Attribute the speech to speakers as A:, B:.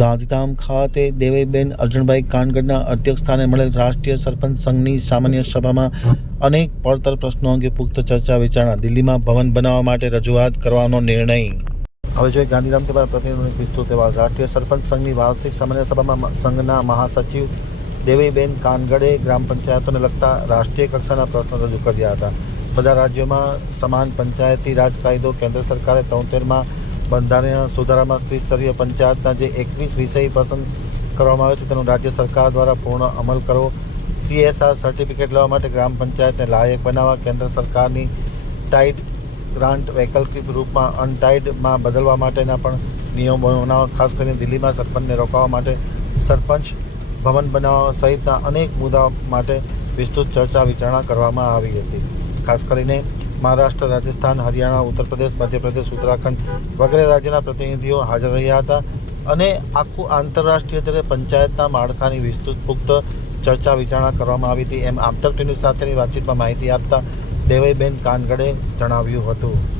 A: ગાંધીધામ ખાતે દેવેબેન અર્જુનભાઈ કાનગડના અધ્યક્ષસ્થાને મળેલ રાષ્ટ્રીય સરપંચ સંઘની સામાન્ય સભામાં અનેક પડતર પ્રશ્નો અંગે પુખ્ત ચર્ચા વિચારણા દિલ્હીમાં ભવન બનાવવા માટે રજૂઆત કરવાનો નિર્ણય. હવે જોઈએ ગાંધીધામ મારા પ્રતિનિધિ વિસ્તૃત એવા રાષ્ટ્રીય સરપંચ સંઘની વાર્ષિક સામાન્ય સભામાં સંઘના મહાસચિવ દેવીબેન કાનગડે ગ્રામ પંચાયતોને લગતા રાષ્ટ્રીય કક્ષાના પ્રશ્નો રજૂ કર્યા હતા. બધા રાજ્યોમાં સમાન પંચાયતી રાજ કાયદો કેન્દ્ર સરકારે તોતેરમાં બંધારણીય સુધારામાં ત્રિસ્તરીય પંચાયતના જે એકવીસ વિષય પસંદ કરવામાં આવે છે, તેનો રાજ્ય સરકાર દ્વારા પૂર્ણ અમલ કરવો. સીએસઆર સર્ટિફિકેટ લેવા માટે ગ્રામ પંચાયતને લાયક બનાવવા, કેન્દ્ર સરકારની ટાઈડ ગ્રાન્ટ વૈકલ્પિક રૂપમાં અનટાઈડમાં બદલવા માટેના પણ નિયમો બનાવવા ખાસ કરીને દિલ્હીમાં સરપંચને રોકાવા માટે સરપંચ ભવન બનાવવા સહિતના અનેક મુદ્દાઓ માટે વિસ્તૃત ચર્ચા વિચારણા કરવામાં આવી હતી. ખાસ કરીને મહારાષ્ટ્ર, રાજસ્થાન, હરિયાણા ઉત્તર પ્રદેશ મધ્યપ્રદેશ, ઉત્તરાખંડ વગેરે રાજ્યના પ્રતિનિધિઓ હાજર રહ્યા હતા અને આખું આંતરરાષ્ટ્રીય સ્તરે પંચાયતના માળખાની વિસ્તૃત પુખ્ત ચર્ચા વિચારણા કરવામાં આવી હતી. એમ આફ્ટર ટીવી સાથેની વાતચીતમાં માહિતી આપતા દેવઈબેન કાનગડે જણાવ્યું હતું.